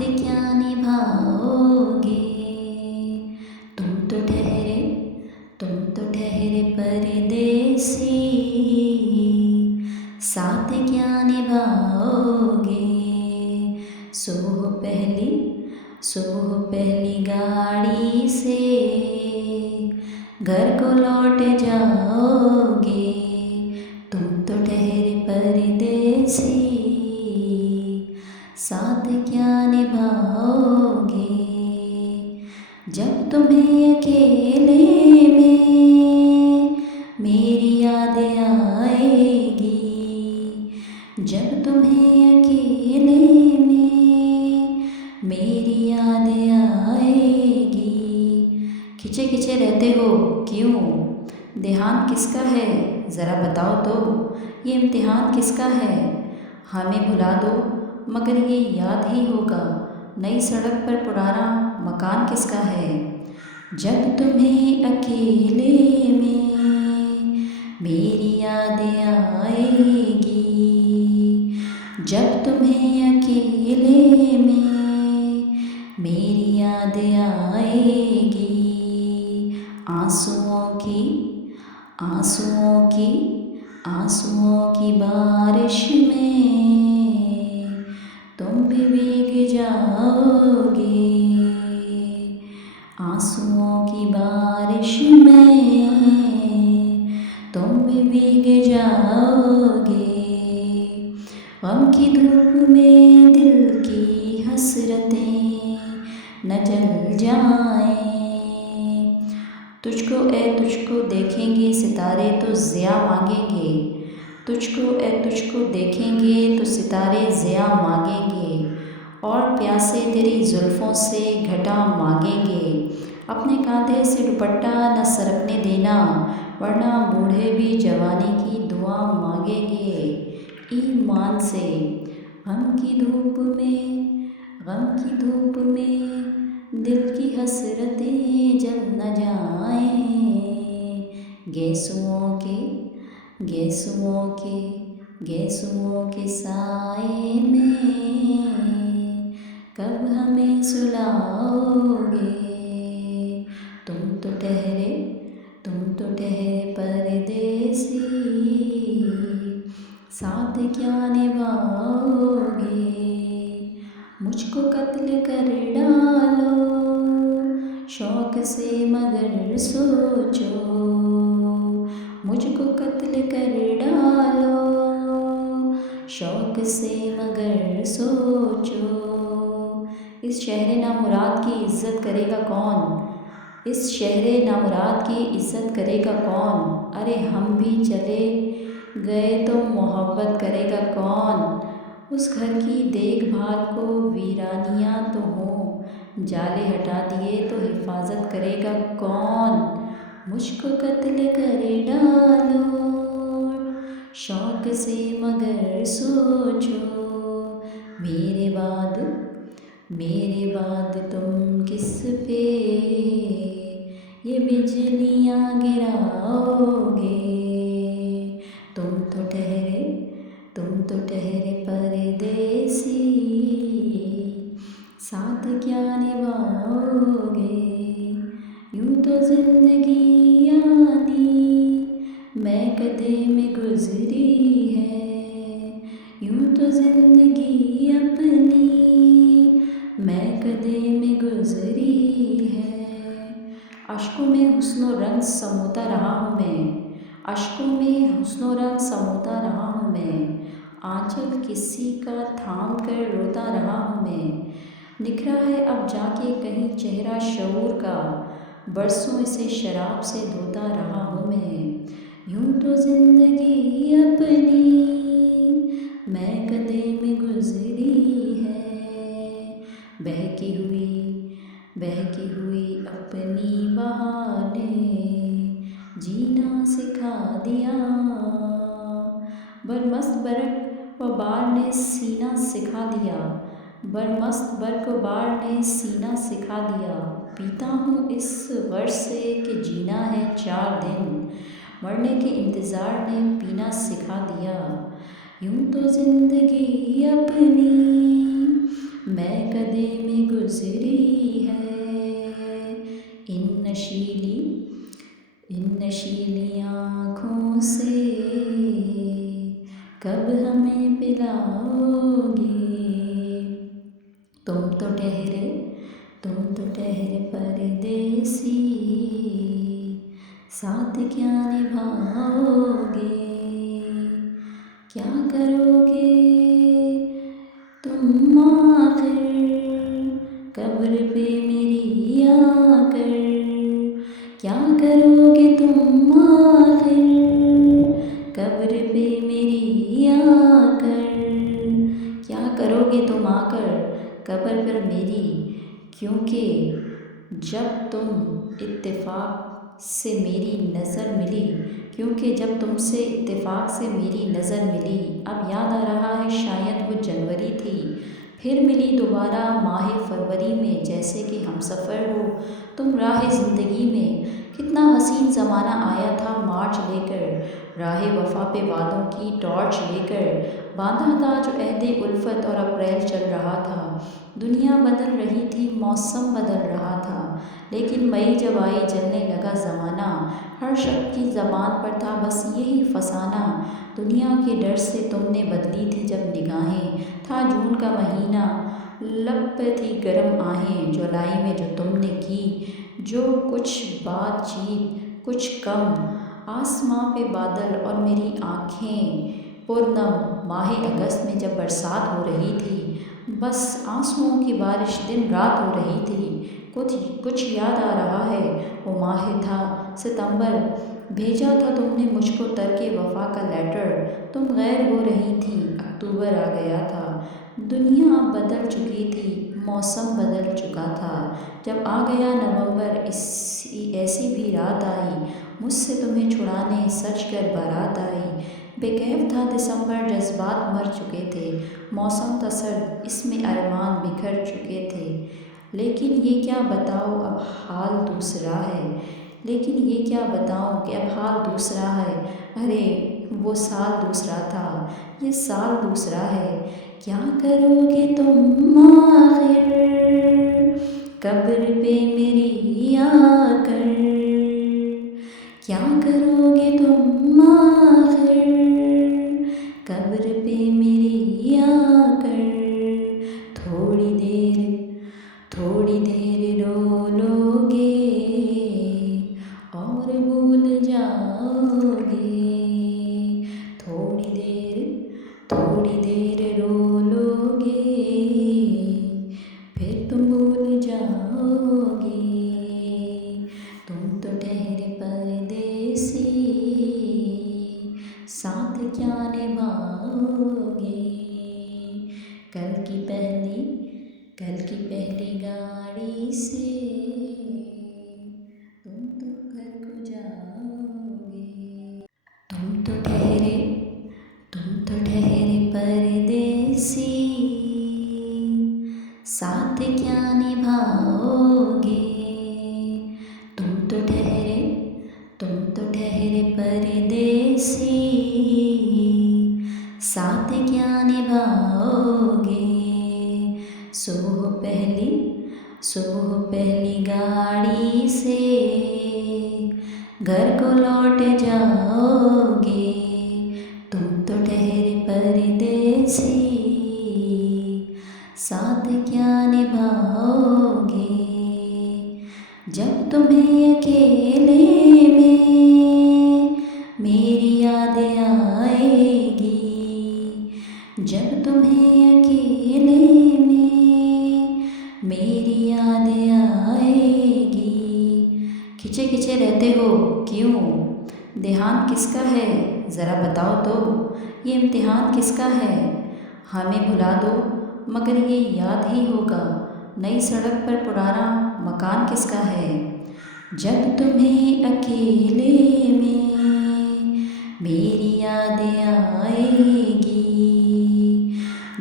क्या निभाओगे। तुम तो ठहरे परदेसी, साथ क्या निभाओगे। सुबह पहली गाड़ी से घर को लौट जाओगे। तुम तो ठहरे परदेसी, साथ क्या निभाओगे। जब तुम्हें अकेले में मेरी याद आएगी, जब तुम्हें अकेले में मेरी याद आएगी। खिंचे खिंचे रहते हो क्यों, ध्यान किसका है ज़रा बताओ तो। ये इम्तिहान किसका है, हमें भुला दो मगर ये याद ही होगा। नई सड़क पर पुराना मकान किसका है। जब तुम्हें अकेले में मेरी याद आएगी, जब तुम्हें अकेले में मेरी याद आएगी। आंसुओं की बारिश में तुम भी भीग जाओगे। आंसुओं की बारिश में तुम भी भीग जाओगे। गम की धूप में दिल की हसरतें न जल जाएं। तुझको देखेंगे सितारे तो ज़िया मांगेंगे। तुझको देखेंगे तो सितारे ज़िया मांगेंगे। और प्यासे तेरी जुल्फ़ों से घटा मांगेंगे। अपने कांधे से दुपट्टा न सरकने देना, वरना बूढ़े भी जवानी की दुआ मांगेंगे ईमान से। गम की धूप में दिल की हसरतें जल न जाएं। गैसुओं के साए में कब हमें सुलाओगे। तुम तो ठहरे परदेसी, साथ क्या निभाओगे। मुझको कत्ल कर डालो शौक से मगर सोचो। मुझको कत्ल कर डालो शौक से मगर सोचो। इस शहर नामुराद की इज़्ज़त करेगा कौन, इस शहर नामुराद की इज़्ज़त करेगा कौन। अरे हम भी चले गए तो मोहब्बत करेगा कौन। उस घर की देखभाल को वीरानियाँ तो हो, जाले हटा दिए तो हिफाजत करेगा कौन। मुझको कत्ल कर डालो शौक से मगर सोचो। मेरे बाद तुम किस पे ये बिजलियाँ गिराओगे। तुम तो ठहरे परदेसी, साथ क्या निभाओगे। यूं तो जिंदगी यानी महकदे में गुजरी है, यूं तो जिंदगी अपनी महकदे में गुजरी है। अश्कों में हुस्नो रंग समोता रहा हूँ मैं, अश्कों में हुस्नो रंग समोता रहा हूँ मैं। आंचल किसी का थाम कर रोता रहा हूँ मैं। निखरा है अब जाके कहीं चेहरा शऊर का, बरसों इसे शराब से धोता रहा हूँ मैं। यूं तो जिंदगी अपनी महकदे में गुजरी है, बहकी हुई अपनी बहाने जीना सिखा दिया। बरमस्त बरक व बार ने सीना सिखा दिया, बरमस्त बरक व बार ने सीना सिखा दिया। पीता हूँ इस वर्ष से कि जीना है 4 दिन, मरने के इंतज़ार ने पीना सिखा दिया। यूं तो जिंदगी अपनी मैं कदे में गुजरी है इन नशीली आँखों से, कब हमें पिलाओगे। तुम तो ठहरे परदेसी, साथ क्या निभाओगे। क्या करोगे तुम आखिर कब्र पे मेरी आकर। क्या करोगे तुम आखिर कब्र पे मेरी आकर। क्या करोगे तुम आकर कब्र पर मेरी, क्योंकि जब तुम इत्तेफाक से मेरी नज़र मिली, क्योंकि जब तुमसे इत्तेफाक से मेरी नज़र मिली। अब याद आ रहा है शायद वो जनवरी थी, फिर मिली दोबारा माह फरवरी में, जैसे कि हम सफ़र हो तुम राह ज़िंदगी में। कितना हसीन ज़माना आया था मार्च लेकर, राह वफ़ा पे वादों की टॉर्च लेकर। बांधा था जो अहदे उल्फत और अप्रैल चल रहा था। दुनिया बदल रही थी, मौसम बदल रहा था, लेकिन मई जब आई जलने लगा ज़माना। हर शख्स की ज़बान पर था बस यही फसाना। दुनिया के डर से तुमने बदली थी जब निगाहें, था जून का महीना, लब पे थी गर्म आहें। जुलाई में जो तुमने की जो कुछ बातचीत कुछ कम, आसमां पे बादल और मेरी आँखें पुरनम। माह अगस्त में जब बरसात हो रही थी, बस आंसुओं की बारिश दिन रात हो रही थी। कुछ याद आ रहा है, वो माह था सितंबर, भेजा था तुमने मुझको तरके वफ़ा का लेटर। तुम गैर हो रही थी, अक्टूबर आ गया था, दुनिया बदल चुकी थी, मौसम बदल चुका था। जब आ गया नवंबर, ऐसी भी रात आई, मुझसे तुम्हें छुड़ाने सच कर बारात आई। बेकैफ था दिसंबर, जज्बात मर चुके थे, मौसम था सर्द, इसमें अरमान बिखर चुके थे। लेकिन ये क्या बताओ अब हाल दूसरा है, लेकिन ये क्या बताऊं कि अब हाल दूसरा है। अरे वो साल दूसरा था, ये साल दूसरा है। क्या करोगे तुम आखिर कब्र पे मेरी आकर। क्या करोगे तुम आखिर कब्र पे मेरी आकर। थोड़ी देर रो लोगे और भूल जाओगे। थोड़ी देर रो लोगे, फिर तुम भूल जाओगे। तुम तो ठहरे परदेसी, साथ क्या निभाओगे। कल की पहली गाड़ी से तुम तो घर को जाओगे। तुम तो ठहरे परदेसी, साथ क्या निभाओगे। तुम तो ठहरे परदेसी, साथ क्या निभाओगे। सुबह पहली गाड़ी से घर को लौट जाओगे। तुम तो ठहरे परदेसी, साथ क्या निभाओगे। जब तुम्हें अकेले में मेरी याद आएगी, जब तुम्हें अकेले में मेरी याद आएगी। खिंचे खिंचे रहते हो क्यों, ध्यान किसका है ज़रा बताओ तो। ये इम्तिहान किसका है, हमें भुला दो मगर ये याद ही होगा। नई सड़क पर पुराना मकान किसका है। जब तुम्हें अकेले में मेरी याद आएगी,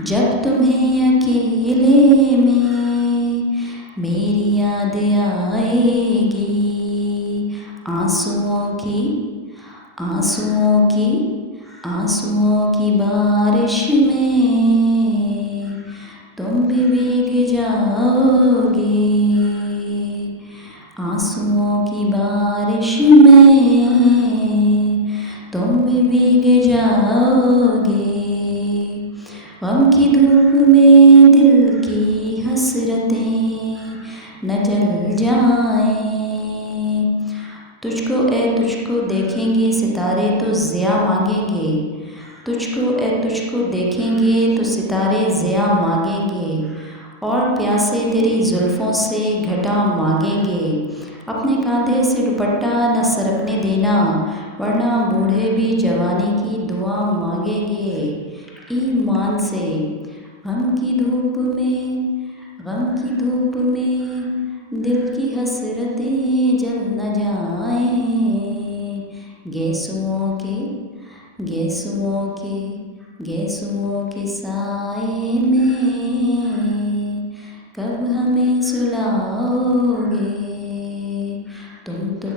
जब तुम्हें अकेले में मेरी याद आएगी। आंसुओं की बारिश में तुम भी भीग की धूप में दिल की हसरतें न जल जाएं। तुझको देखेंगे सितारे तो ज़िया मांगेंगे। तुझको देखेंगे तो सितारे ज़िया मांगेंगे। और प्यासे तेरी जुल्फ़ों से घटा मांगेंगे। अपने कांधे से दुपट्टा न सरकने देना, वरना बूढ़े भी जवानी की दुआ मांगेंगे ईमान से। गम की धूप में दिल की हसरतें जल न जाएं। गेसुओं के साए में कब हमें सुलाओगे। तुम तो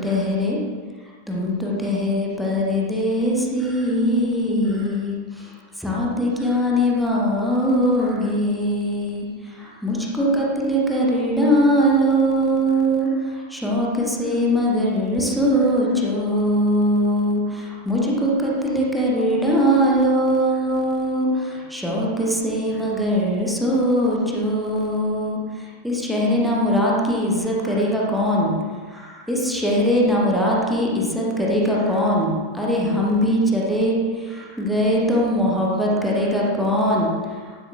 ठहरे परदेसी, साथ क्या निभाओगे। मुझको कत्ल कर डालो शौक से मगर सोचो। मुझको कत्ल कर डालो शौक से मगर सोचो। इस शहरे नामुराद की इज़्ज़त करेगा कौन। इस शहरे नामुराद की इज़्ज़त करेगा कौन। अरे हम भी चले गए तो मोहब्बत करेगा कौन।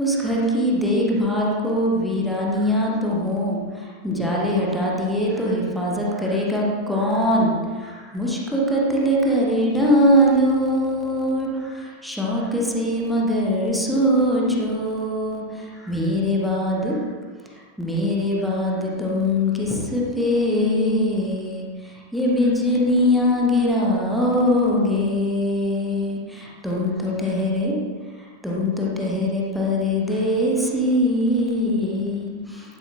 उस घर की देखभाल को वीरानियाँ तो हों, जाले हटा दिए तो हिफाजत करेगा कौन। मुझको कत्ल कर डालो शौक से मगर सोचो। मेरे बाद तुम किस पे ये बिजलियाँ गिराओगे। तुम तो ठहरे परदेसी,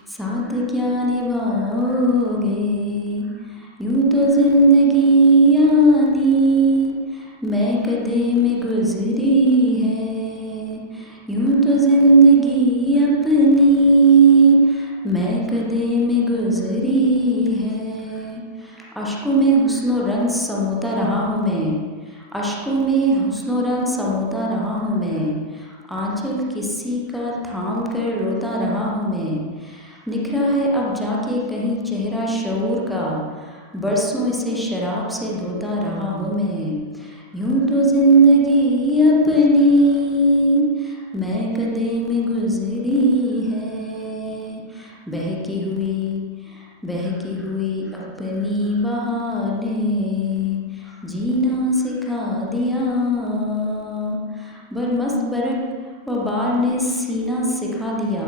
साथ क्या निभाओगे। यूं तो जिंदगी यानी महकदे में गुजरी है। यूं तो जिंदगी अपनी महकदे में गुजरी है। अश्कों में हुस्नो रंग समोता रहा हूँ मैं। आंचल किसी का थाम कर रोता रहा हूँ मैं। निखरा है अब जाके कहीं चेहरा शऊर का, बरसों इसे शराब से धोता रहा हूँ मैं। यूं तो जिंदगी अपनी महकदे में गुजरी है। बहकी हुई अपनी बहाने जीना सिखा दिया। बरमस्त बरक व बार ने सीना सिखा दिया।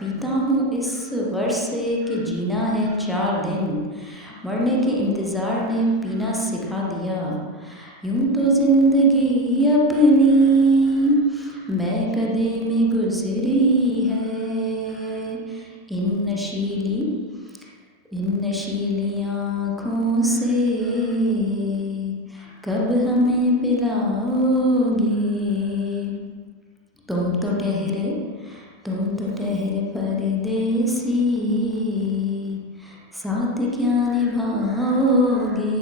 पीता हूँ इस वर्ष से कि जीना है 4 दिन, मरने के इंतज़ार ने पीना सिखा दिया। यूं तो जिंदगी अपनी महकदे में गुजरी है। इन नशीली आँखों से कब हमें पिलाओगे। तुम तो ठहरे परदेसी, साथ क्या निभाओगे।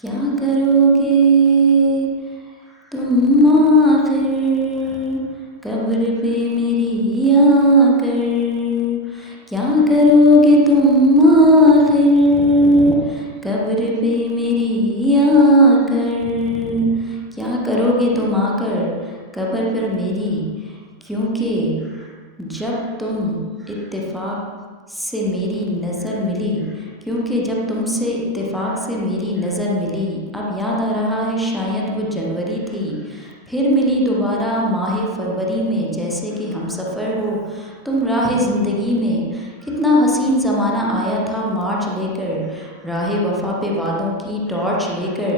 क्या करोगे तुम आखिर कब्र पे मेरी आकर। क्या करोगे तुम आखिर कब्र पे मेरी आकर। क्या करोगे तुम आकर कब्र पर मेरी, क्योंकि जब तुमसे इत्तेफाक से मेरी नज़र मिली। अब याद आ रहा है शायद वो जनवरी थी, फिर मिली दोबारा माह फरवरी में, जैसे कि हम सफ़र हो तुम राह ज़िंदगी में। कितना हसीन ज़माना आया था मार्च लेकर, राह वफ़ा पे वादों की टॉर्च लेकर।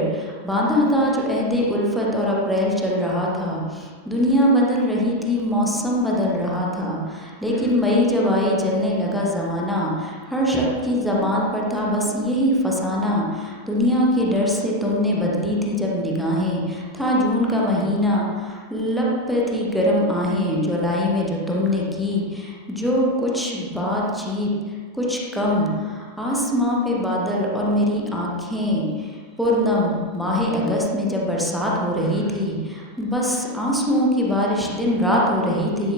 बांधा था जो अहदे उल्फत और अप्रैल चल रहा था। दुनिया बदल रही थी, मौसम बदल रहा था, लेकिन मई जब आई जलने लगा ज़माना। हर शख्स की ज़बान पर था बस यही फसाना। दुनिया के डर से तुमने बदली थी जब निगाहें, था जून का महीना, लब पे थी गर्म आहें। जुलाई में जो तुमने की जो कुछ बातचीत कुछ कम, आसमां पे बादल और मेरी आँखें पूर्णम माह अगस्त में जब बरसात हो रही थी, बस आंसुओं की बारिश दिन रात हो रही थी।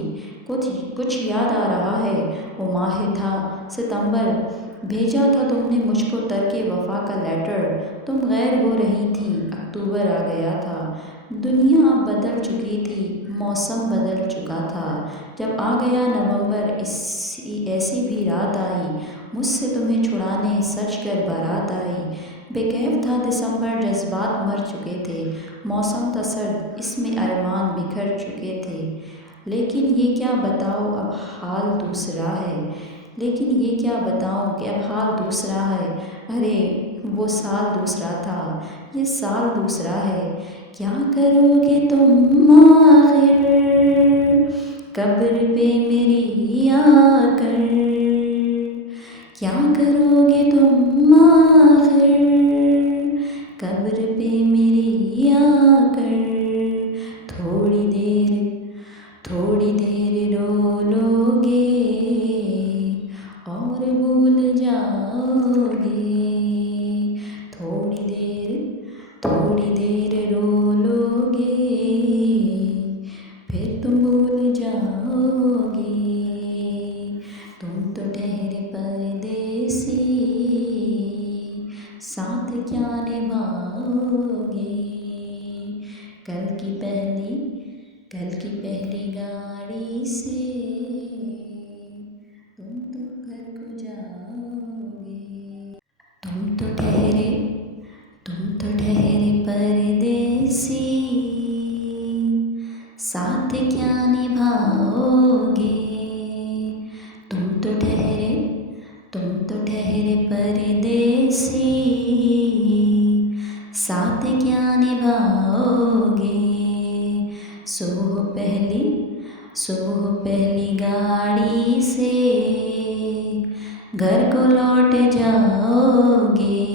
कुछ कुछ याद आ रहा है, वो माह था सितंबर, भेजा था तुमने मुझको तरके वफा का लेटर, तुम गैर हो रही थी। अक्टूबर आ गया था, दुनिया बदल चुकी थी, मौसम बदल चुका था। जब आ गया नवंबर, ऐसी भी रात आई, मुझसे तुम्हें छुड़ाने सच कर बारात आई। बेकैफ था दिसंबर, जज्बात मर चुके थे, मौसम था सर्द, इसमें अरमान बिखर चुके थे। लेकिन ये क्या बताओ अब हाल दूसरा है, लेकिन ये क्या बताऊं कि अब हाल दूसरा है। अरे वो साल दूसरा था, ये साल दूसरा है। क्या करोगे तुम आखिर कब्र पे मेरी आकर, क्या करोगे तुम आखिर कब्र पे मेरी आकर। थोड़ी देर रो लोगे और भूल जाओगे। थोड़ी देर रो लोगे, फिर तुम भूल जाओगे। तुम तो ठहरे परदेसी, साथ क्या निभाओगे। कल की पहली गाड़ी से तुम तो घर को जाओगे। तुम तो ठहरे परदेसी, साथ क्या निभाओगे। तुम तो ठहरे परदेसी, साथ क्या निभाओगे। सुबह पहली गाड़ी से घर को लौट जाओगे।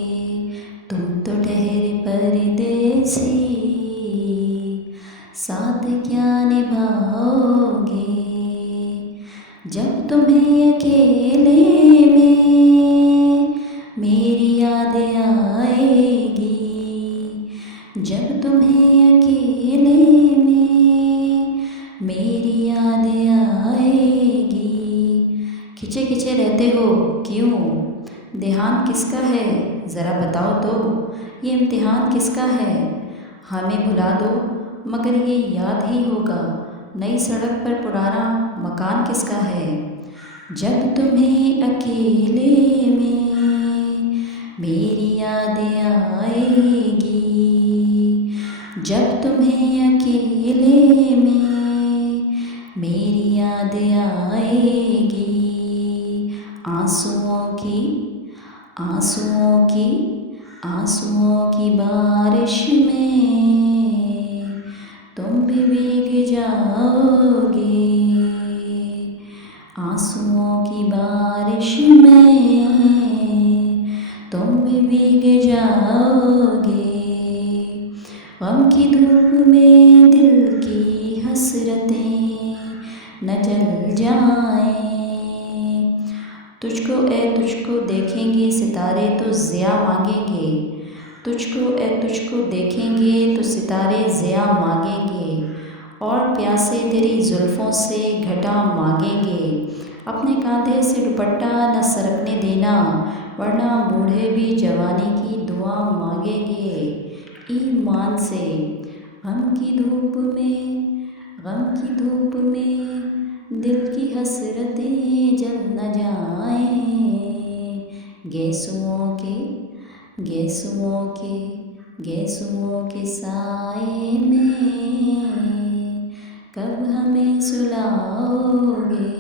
तुम तो ठहरे परदेसी, साथ क्या निभाओगे। जब तुम्हें अकेले में मेरी याद आएगी, जब तुम्हें अकेले में मेरी याद आएगी। खिंचे खिंचे रहते हो क्यों, ध्यान किसका है ज़रा बताओ तो, ये इम्तिहान किसका है। हमें भुला दो मगर ये याद ही होगा, नई सड़क पर पुराना मकान किसका है। जब तुम्हें अकेले में मेरी याद आएगी, जब तुम्हें अकेले में मेरी याद आएगी। आंसुओं की बारिश में तुम भी भीग जाओगे। आंसुओं की बारिश में तुम भी भीग जाओगे। गम की धूप में दिल की हसरतें न जल जाएं। तुझको देखेंगे सितारे तो ज़िया मांगेंगे, तुझको देखेंगे तो सितारे ज़िया मांगेंगे, और प्यासे तेरी जुल्फ़ों से घटा मांगेंगे। अपने कांधे से दुपट्टा न सरकने देना, वरना बूढ़े भी जवानी की दुआ मांगेंगे ईमान से। गम की धूप में दिल की हसरतें जल न जाएं। गैसुओं के साए में कब हमें सुलाओगे।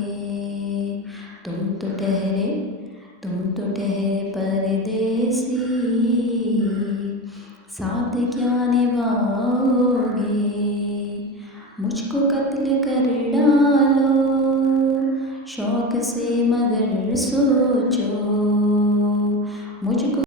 तुम तो ठहरे परदेसी, साथ क्या निभाओगे। मुझको कत्ल कर डालो शौक से मगर सोचो,